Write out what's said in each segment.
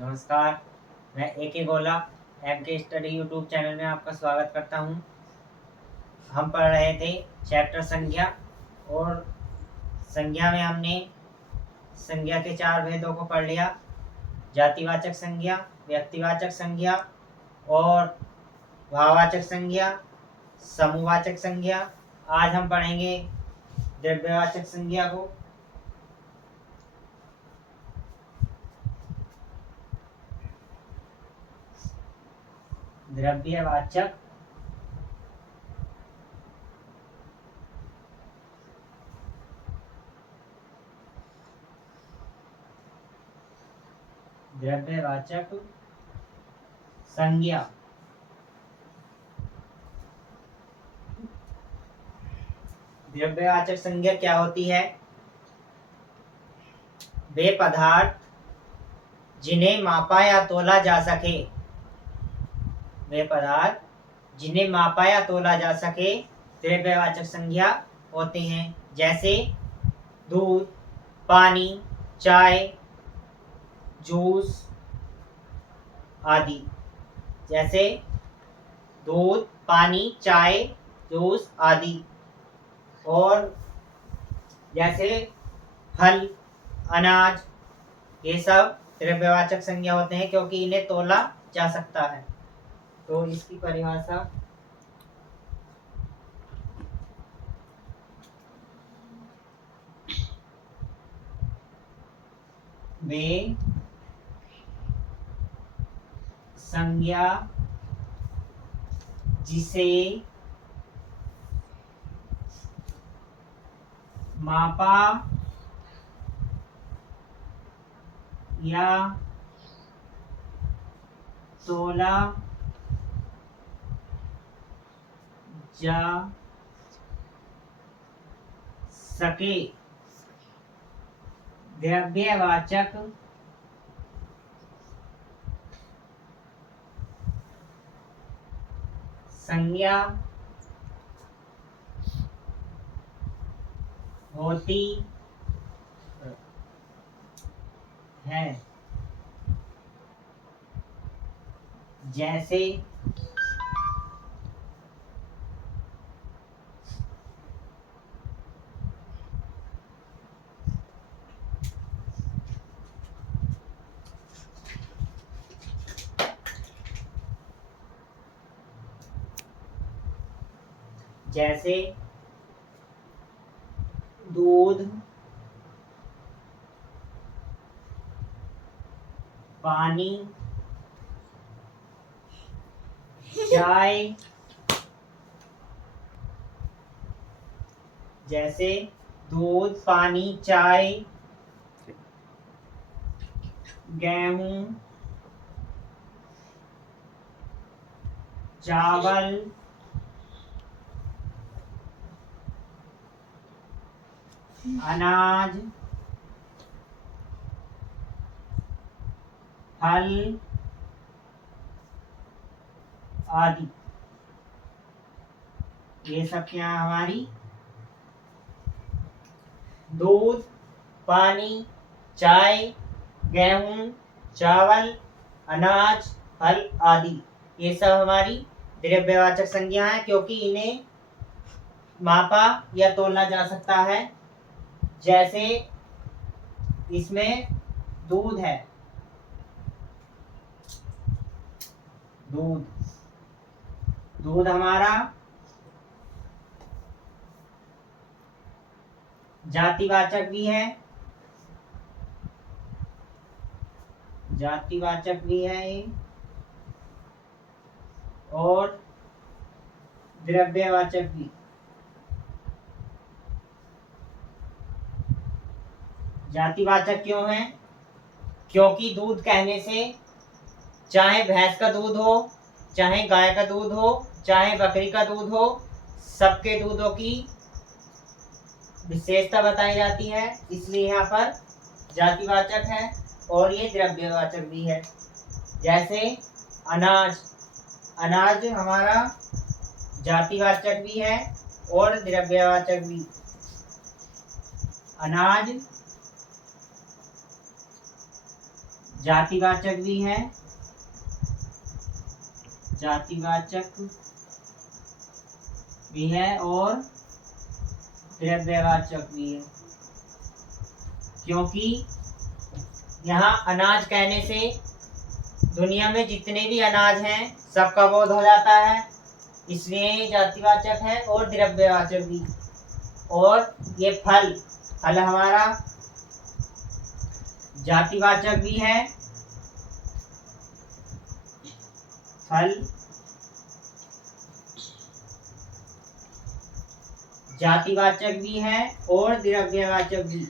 नमस्कार। मैं ए गोला एम के स्टडी यूट्यूब चैनल में आपका स्वागत करता हूं। हम पढ़ रहे थे चैप्टर संज्ञा, और संज्ञा में हमने संज्ञा के 4 भेदों को पढ़ लिया: जातिवाचक संज्ञा, व्यक्तिवाचक संज्ञा और भाववाचक संज्ञा, समूहवाचक संज्ञा। आज हम पढ़ेंगे द्रव्यवाचक संज्ञा को। द्रव्यवाचक संज्ञा। द्रव्यवाचक संज्ञा क्या होती है? वे पदार्थ जिन्हें मापा या तोला जा सके, वे पदार्थ जिन्हें मापा या तोला जा सके द्रव्यवाचक संज्ञा होते हैं। जैसे दूध, पानी, चाय, जूस आदि। जैसे दूध, पानी, चाय, जूस आदि। और जैसे फल, अनाज, ये सब द्रव्यवाचक संज्ञा होते हैं क्योंकि इन्हें तोला जा सकता है। तो इसकी परिभाषा: वे संज्ञा जिसे मापा या तोला जा सके द्रव्यवाचक संज्ञा होती है। जैसे दूध, पानी, चाय। जैसे दूध, पानी, चाय, गेहूं, चावल, अनाज, फल आदि। ये सब क्या है हमारी? दूध, पानी, चाय, गेहूं, चावल, अनाज, फल आदि। ये सब हमारी द्रव्यवाचक संज्ञा है क्योंकि इन्हें मापा या तोला जा सकता है। जैसे इसमें दूध है, दूध हमारा जातिवाचक भी है, ये और द्रव्यवाचक भी। जातिवाचक क्यों है? क्योंकि दूध कहने से चाहे भैंस का दूध हो, चाहे गाय का दूध हो, चाहे बकरी का दूध हो, सबके दूधों की विशेषता बताई जाती है, इसलिए यहाँ पर जातिवाचक है और ये द्रव्यवाचक भी है। जैसे अनाज हमारा जातिवाचक भी है और द्रव्यवाचक भी। अनाज जातिवाचक भी है, जातिवाचक भी है और द्रव्यवाचक भी है। क्योंकि यहाँ अनाज कहने से दुनिया में जितने भी अनाज हैं सबका बोध हो जाता है, इसलिए ये जातिवाचक है और द्रव्यवाचक भी। और ये फल, फल हमारा जातिवाचक भी है, फल जातिवाचक भी है और द्रव्यवाचक भी।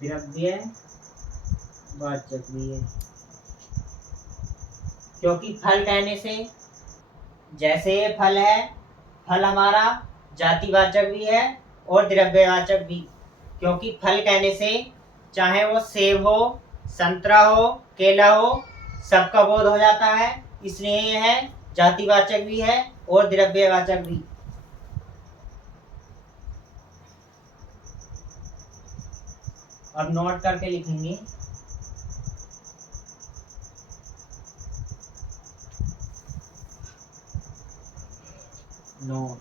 द्रव्यवाचक भी है क्योंकि फल कहने से, जैसे ये फल है, फल हमारा जातिवाचक भी है और द्रव्यवाचक भी। क्योंकि फल कहने से चाहे वो सेब हो, संतरा हो, केला हो, सबका बोध हो जाता है, इसलिए ये है जातिवाचक भी है और द्रव्यवाचक भी। अब नोट करके लिखेंगे। नोट,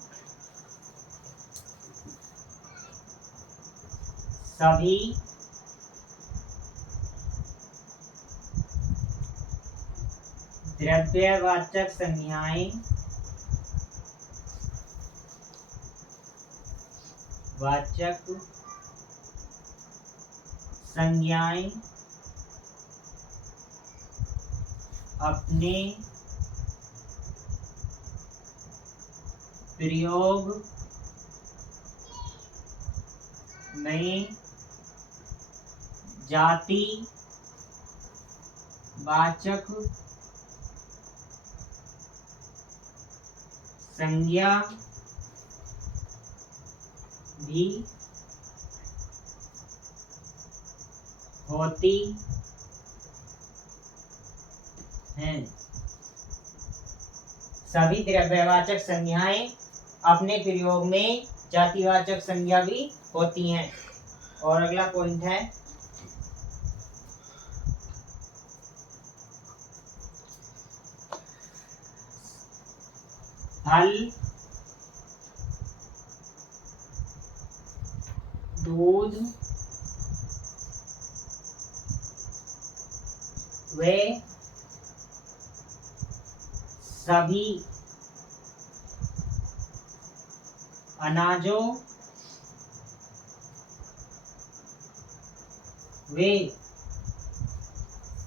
सभी द्रव्यवाचक संज्ञाएं अपने प्रयोग में जातिवाचक संज्ञा भी होती हैं। सभी द्रव्यवाचक संज्ञाएं अपने प्रयोग में जातिवाचक संज्ञा भी होती हैं। और अगला पॉइंट है फल, दूध वे सभी अनाजों वे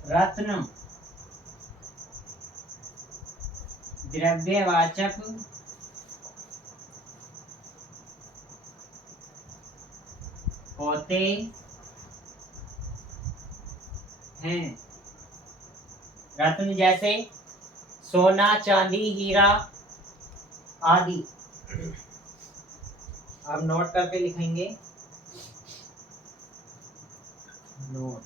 रत्न द्रव्यवाचक होते हैं। रत्न जैसे सोना, चांदी, हीरा आदि। अब नोट करके लिखेंगे। नोट,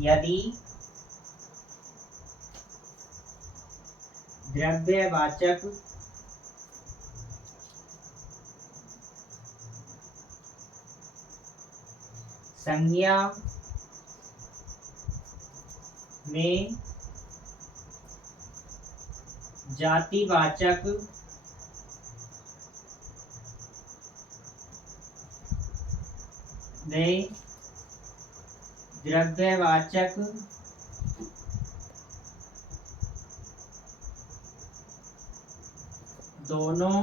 यदि द्रव्यवाचक संज्ञा में जातिवाचक में द्रव्यवाचक दोनों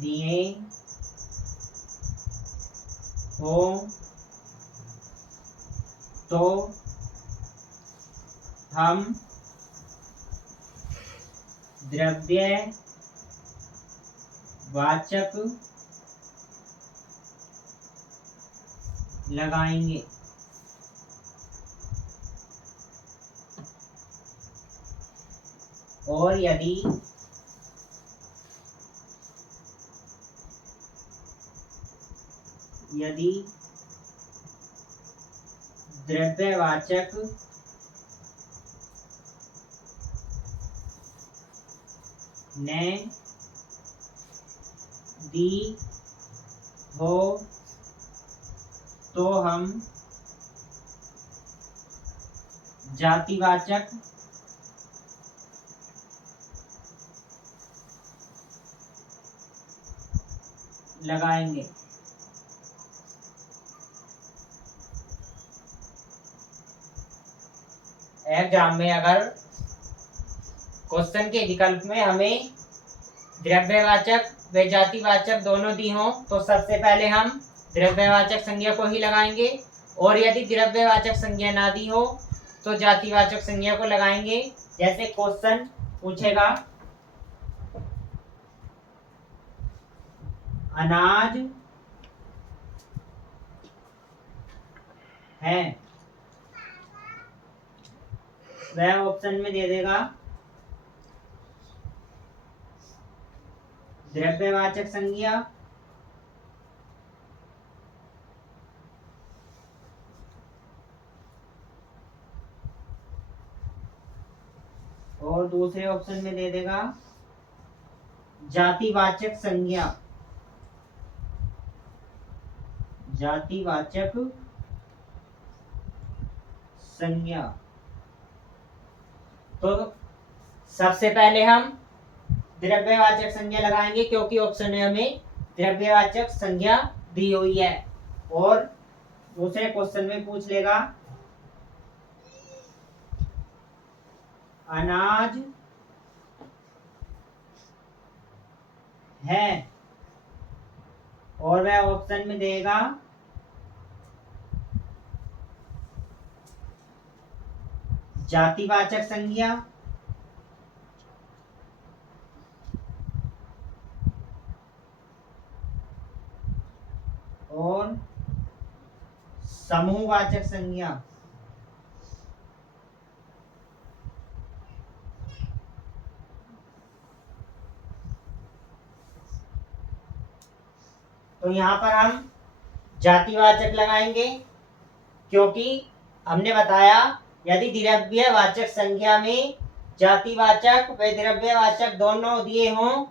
दिए हो तो हम द्रव्यवाचक लगाएंगे। और यदि द्रव्यवाचक ने दी हो तो हम जातिवाचक लगाएंगे। एग्जाम में अगर क्वेश्चन के विकल्प में हमें द्रव्यवाचक व जातिवाचक दोनों दी हो तो सबसे पहले हम द्रव्यवाचक संज्ञा को ही लगाएंगे, और यदि द्रव्यवाचक संज्ञा ना दी हो तो जातिवाचक संज्ञा को लगाएंगे। जैसे क्वेश्चन पूछेगा अनाज है, वह ऑप्शन में दे देगा द्रव्यवाचक संज्ञा और दूसरे ऑप्शन में दे देगा जातिवाचक संज्ञा। जातिवाचक संज्ञा। तो सबसे पहले हम द्रव्यवाचक संज्ञा लगाएंगे क्योंकि ऑप्शन में हमें द्रव्यवाचक संज्ञा दी हुई है। और दूसरे क्वेश्चन में पूछ लेगा अनाज है, और वह ऑप्शन में देगा जातिवाचक संज्ञा और समूहवाचक संज्ञा। तो यहाँ पर हम जातिवाचक लगाएंगे क्योंकि हमने बताया यदि द्रव्यवाचक संज्ञा में जातिवाचक व द्रव्यवाचक दोनों दिए हों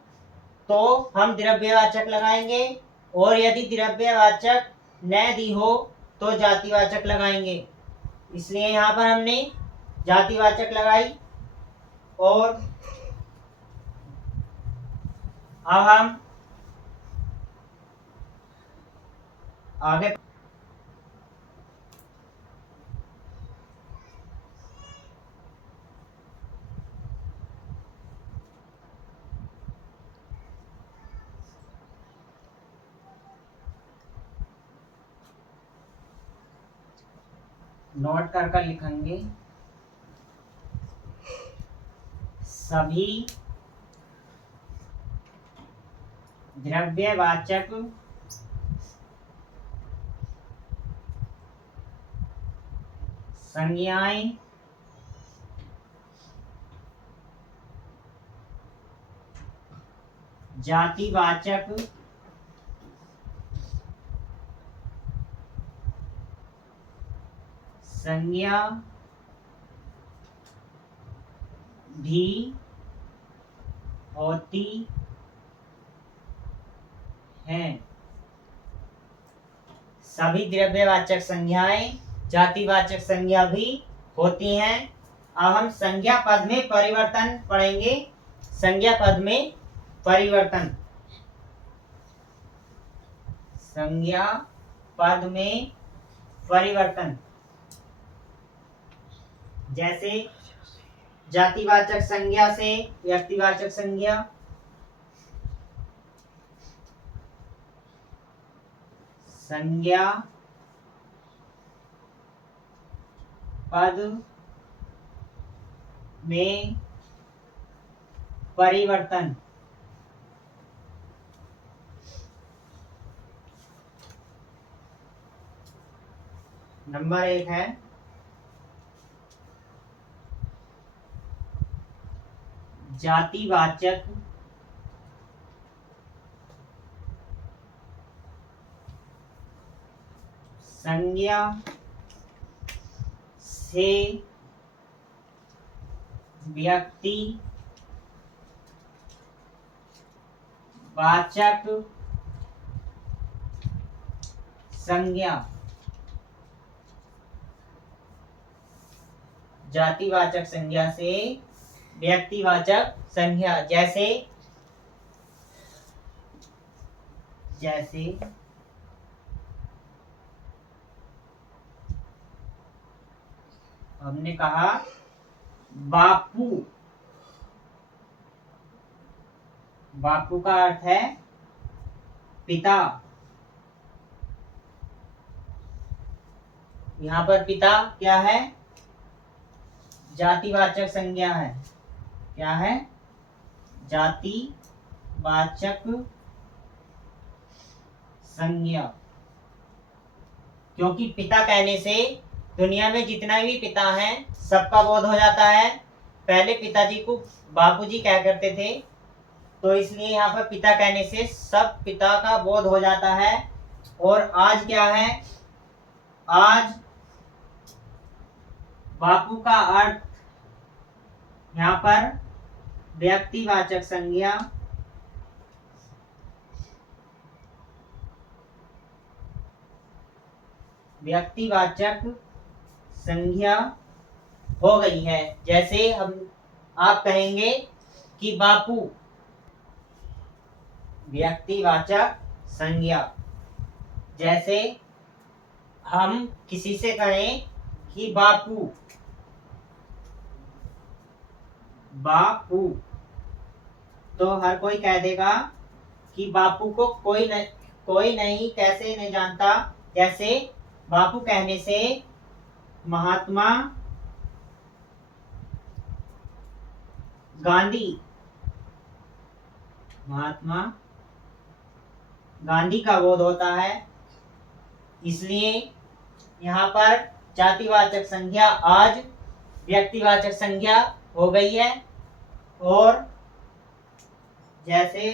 तो हम द्रव्यवाचक लगाएंगे, और यदि द्रव्यवाचक न दी हो तो जातिवाचक लगाएंगे। इसलिए यहाँ पर हमने जातिवाचक लगाई। और अब हम आगे नोट कर लिखेंगे सभी द्रव्यवाचक संज्ञाएं जातिवाचक संज्ञा भी होती हैं। सभी द्रव्यवाचक संज्ञाएं जातिवाचक संज्ञा भी होती हैं। अब हम संज्ञा पद में परिवर्तन पढ़ेंगे। संज्ञा पद में परिवर्तन। संज्ञा पद में परिवर्तन जैसे जातिवाचक संज्ञा से व्यक्तिवाचक संज्ञा, संज्ञा पद में परिवर्तन। नंबर 1 है जातिवाचक संज्ञा से व्यक्ति वाचक संज्ञा, जातिवाचक संज्ञा से व्यक्तिवाचक संज्ञा, जैसे हमने कहा बापू, बापू का अर्थ है पिता। यहाँ पर पिता क्या है? जातिवाचक संज्ञा है। क्या है? जातिवाचक संज्ञा। क्योंकि पिता कहने से दुनिया में जितना भी पिता है सबका बोध हो जाता है। पहले पिताजी को बापूजी क्या करते थे, तो इसलिए यहाँ पर पिता कहने से सब पिता का बोध हो जाता है। और आज क्या है? आज बापू का अर्थ यहाँ पर व्यक्तिवाचक संज्ञा, व्यक्तिवाचक संज्ञा हो गई है। जैसे आप कहेंगे कि बापू, व्यक्तिवाचक संज्ञा। जैसे हम किसी से कहें कि बापू, बापू, तो हर कोई कह देगा कि बापू को कोई नहीं कैसे नहीं जानता। जैसे बापू कहने से महात्मा गांधी का बोध होता है। इसलिए यहाँ पर जातिवाचक संज्ञा आज व्यक्तिवाचक संज्ञा हो गई है। और जैसे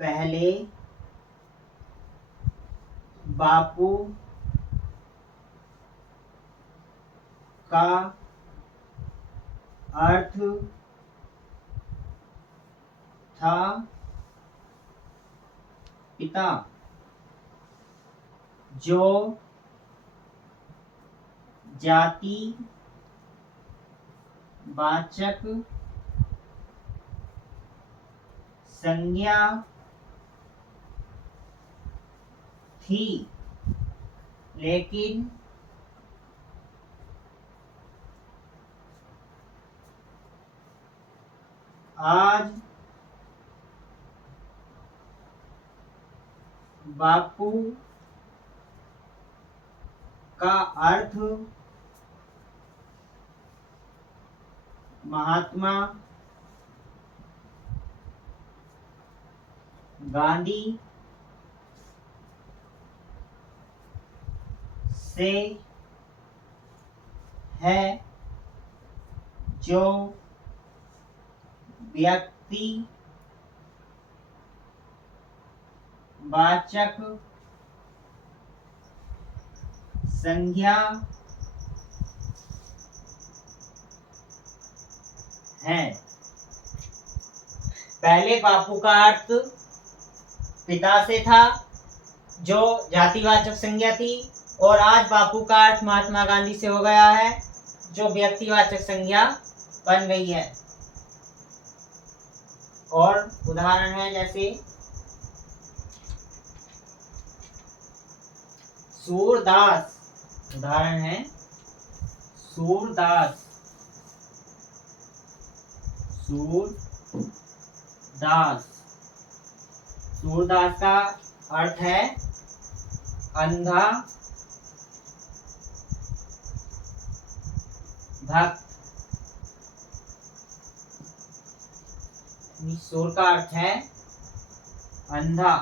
पहले बापू का अर्थ था पिता, जो जातिवाचक संज्ञा थी, लेकिन आज बापू का अर्थ महात्मा गांधी से है, जो व्यक्तिवाचक संज्ञा है। पहले बापू का अर्थ पिता से था, जो जातिवाचक संज्ञा थी, और आज बापू का अर्थ महात्मा गांधी से हो गया है, जो व्यक्तिवाचक संज्ञा बन गई है। और उदाहरण है जैसे सूरदास, उदाहरण है सूरदास। सूरदास का अर्थ है अंधा भक्त। सूर का अर्थ है अंधा,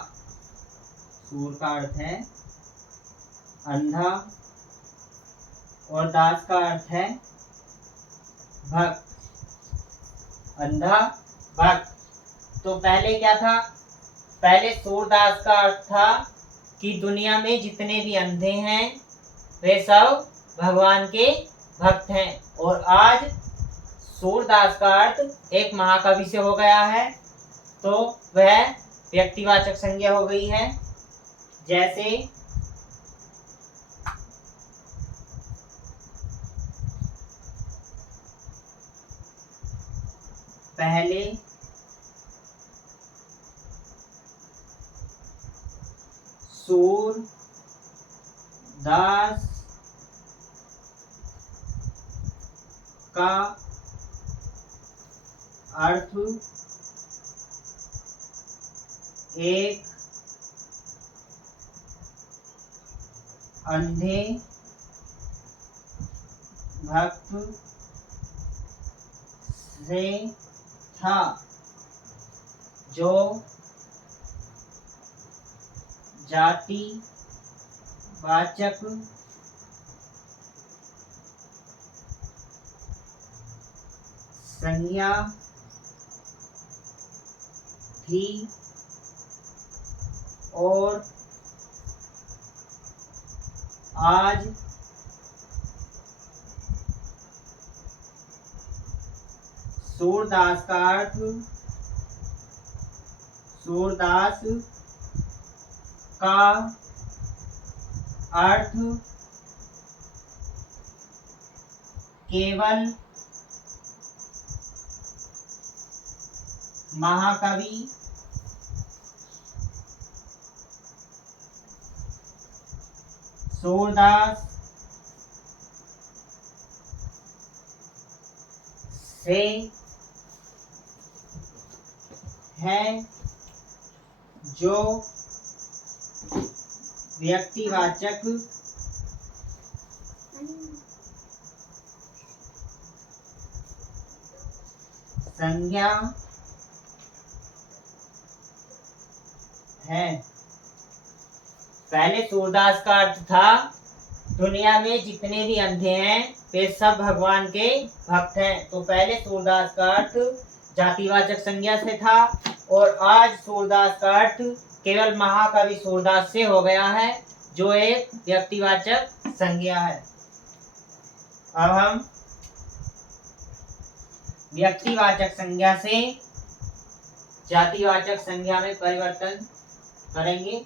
सूर का अर्थ है अंधा, और दास का अर्थ है भक्त, अंधा भक्त। तो पहले क्या था? पहले सूरदास का अर्थ था कि दुनिया में जितने भी अंधे हैं वे सब भगवान के भक्त हैं, और आज सूरदास का अर्थ एक महाकवि से हो गया है, तो वह व्यक्तिवाचक संज्ञा हो गई है। जैसे पहले सूरदास का अर्थ एक अंधे भक्त से था जो जातिवाचक संज्ञा थी और आज सूरदास का अर्थ सूरदास का अर्थ केवल महाकवि सूरदास से है, जो व्यक्तिवाचक संज्ञा है। पहले सूरदास का अर्थ था दुनिया में जितने भी अंधे हैं वे सब भगवान के भक्त हैं, तो पहले सूरदास का अर्थ जातिवाचक संज्ञा से था, और आज सूरदास का अर्थ केवल महाकवि सूरदास से हो गया है, जो एक व्यक्तिवाचक संज्ञा है। अब हम व्यक्तिवाचक संज्ञा से जातिवाचक संज्ञा में परिवर्तन करेंगे।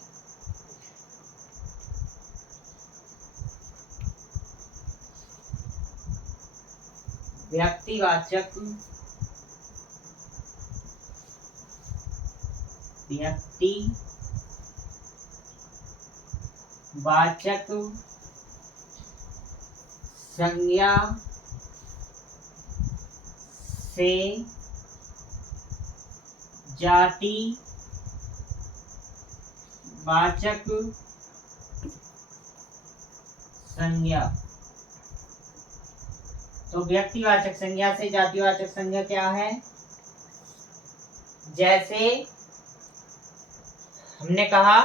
व्यक्तिवाचक संज्ञा से जातिवाचक संज्ञा। तो व्यक्तिवाचक संज्ञा से जातिवाचक संज्ञा क्या है? जैसे हमने कहा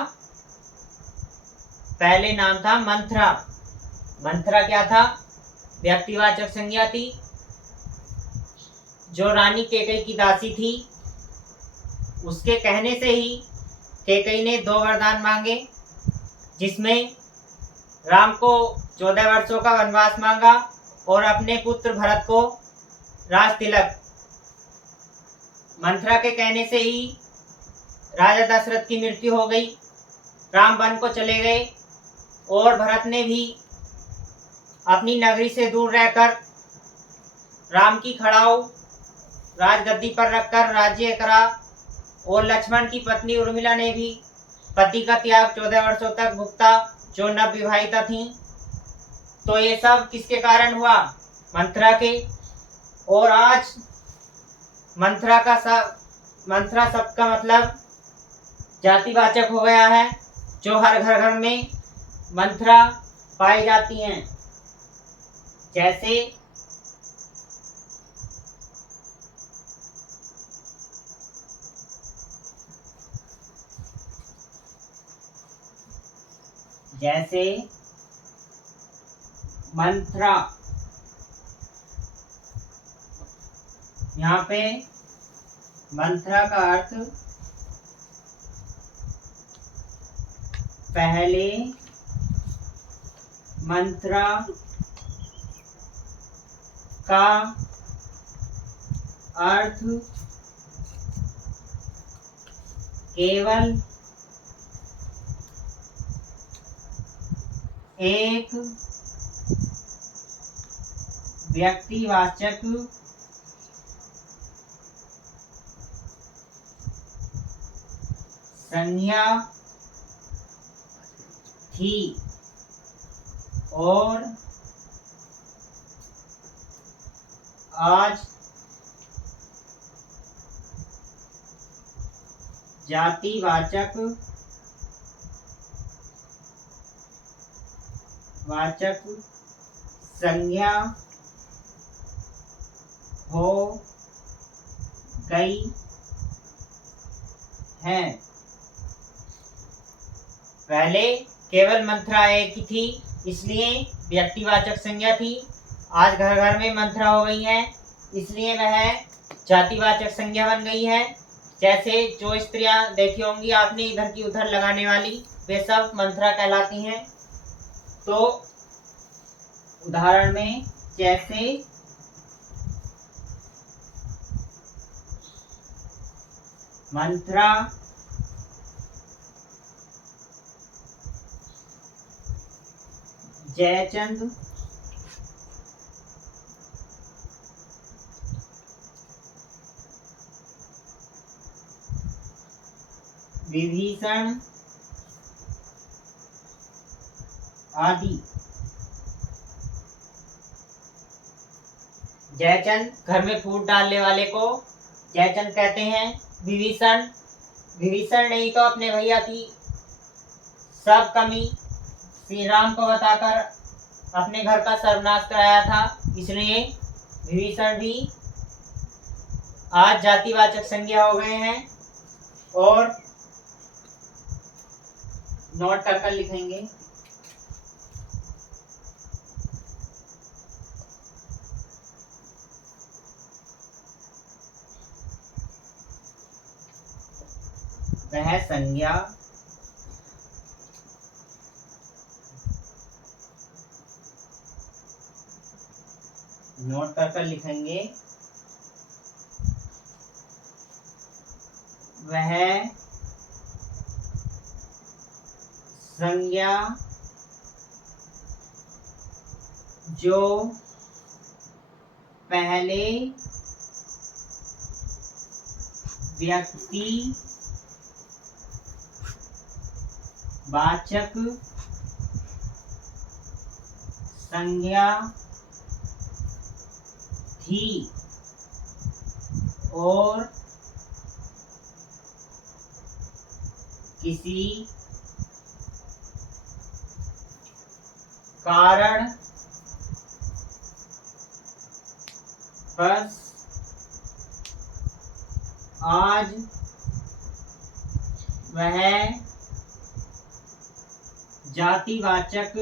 पहले नाम था मंथरा। मंथरा क्या था? व्यक्तिवाचक संज्ञा थी, जो रानी कैकेयी की दासी थी। उसके कहने से ही कैकेयी ने 2 वरदान मांगे, जिसमें राम को 14 वर्षों का वनवास मांगा और अपने पुत्र भरत को राज तिलक। मंथरा के कहने से ही राजा दशरथ की मृत्यु हो गई, राम वन को चले गए और भरत ने भी अपनी नगरी से दूर रहकर राम की खड़ाऊ राजगद्दी पर रखकर राज्य करा, और लक्ष्मण की पत्नी उर्मिला ने भी पति का त्याग 14 वर्षों तक भुगता, जो नवविवाहिता थीं। तो ये सब किसके कारण हुआ? मंथरा के। और आज मंथरा शब्द का मतलब जातिवाचक हो गया है, जो हर घर में मंथरा पाई जाती हैं। जैसे मंथरा, यहाँ पे मंथरा का अर्थ पहले मंत्रा का अर्थ केवल एक व्यक्तिवाचक संज्ञा थी और आज जातिवाचक संज्ञा हो गई है। पहले केवल मंत्रा एक ही थी, इसलिए व्यक्तिवाचक संज्ञा थी। आज घर घर में मंत्रा हो गई है, इसलिए वह जातिवाचक संज्ञा बन गई है। जैसे जो स्त्रियां देखी होंगी आपने इधर की उधर लगाने वाली, वे सब मंत्रा कहलाती हैं। तो उदाहरण में जैसे मंत्रा जयचंद विभीषण आदि। जयचंद घर में फूट डालने वाले को जयचंद कहते हैं। विभीषण नहीं तो अपने भैया की सब कमी श्री राम को बताकर अपने घर का सर्वनाश कराया था, इसलिए विभीषण भी आज जातिवाचक संज्ञा हो गए हैं। और नोट कर लिखेंगे। वह संज्ञा नोट कर लिखेंगे। वह संज्ञा जो पहले व्यक्ति वाचक संज्ञा थी और किसी कारण बस आज वह जातिवाचक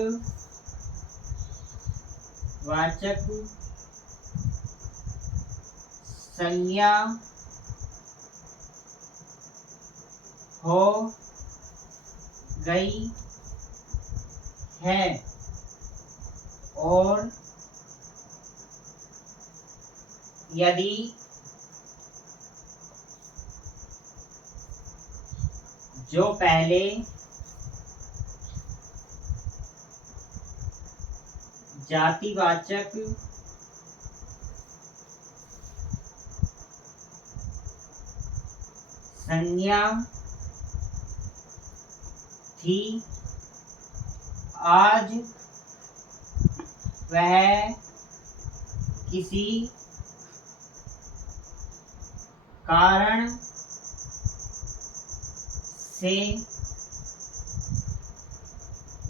संज्ञा हो गई है और यदि जो पहले जातिवाचक संज्ञा थी आज वह किसी कारण से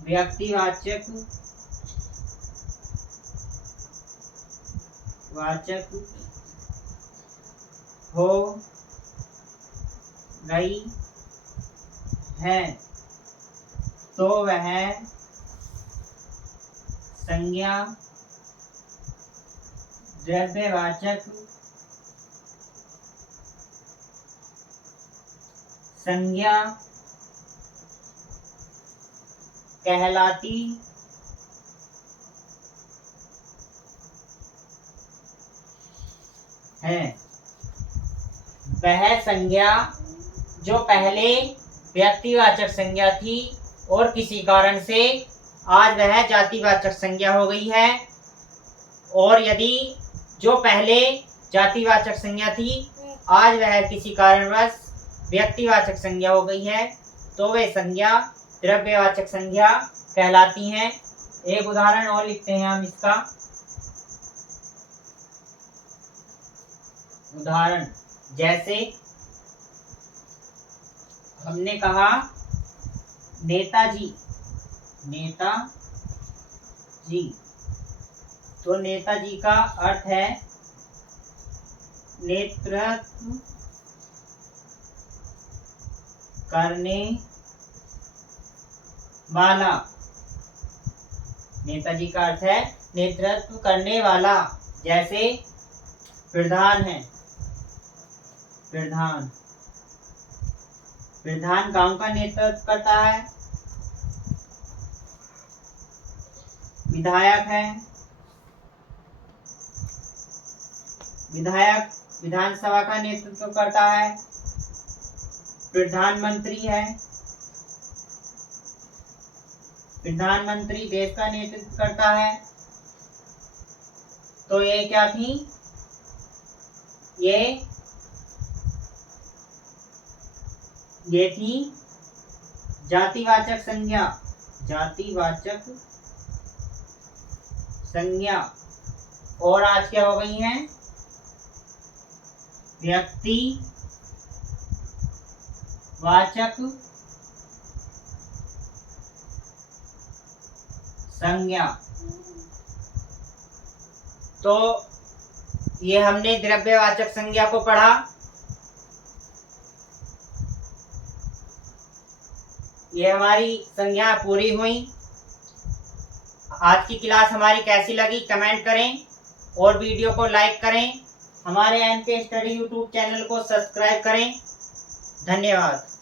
व्यक्तिवाचक हो गई है, तो वह संज्ञा द्रव्यवाचक संज्ञा कहलाती है। वह संज्ञा जो पहले व्यक्तिवाचक संज्ञा थी और किसी कारण से आज वह जातिवाचक संज्ञा हो गई है, और यदि जो पहले जातिवाचक संज्ञा थी आज वह किसी कारणवश व्यक्तिवाचक संज्ञा हो गई है, तो वे संज्ञा द्रव्यवाचक संज्ञा कहलाती हैं। एक उदाहरण और लिखते हैं हम इसका। उदाहरण जैसे हमने कहा नेताजी, नेताजी, तो नेताजी का अर्थ है नेतृत्व करने वाला। नेताजी का अर्थ है नेतृत्व करने वाला। जैसे प्रधान है, प्रधान, प्रधान गांव का नेतृत्व करता है। विधायक है, विधायक विधानसभा का नेतृत्व करता है। प्रधानमंत्री है, प्रधानमंत्री देश का नेतृत्व करता है। तो ये क्या थी? ये थी जातिवाचक संज्ञा, जातिवाचक संज्ञा। और आज क्या हो गई हैं? व्यक्तिवाचक संज्ञा। तो ये हमने द्रव्यवाचक संज्ञा को पढ़ा। ये हमारी संज्ञा पूरी हुई। आज की क्लास हमारी कैसी लगी कमेंट करें और वीडियो को लाइक करें। हमारे एमके स्टडी यूट्यूब चैनल को सब्सक्राइब करें। धन्यवाद।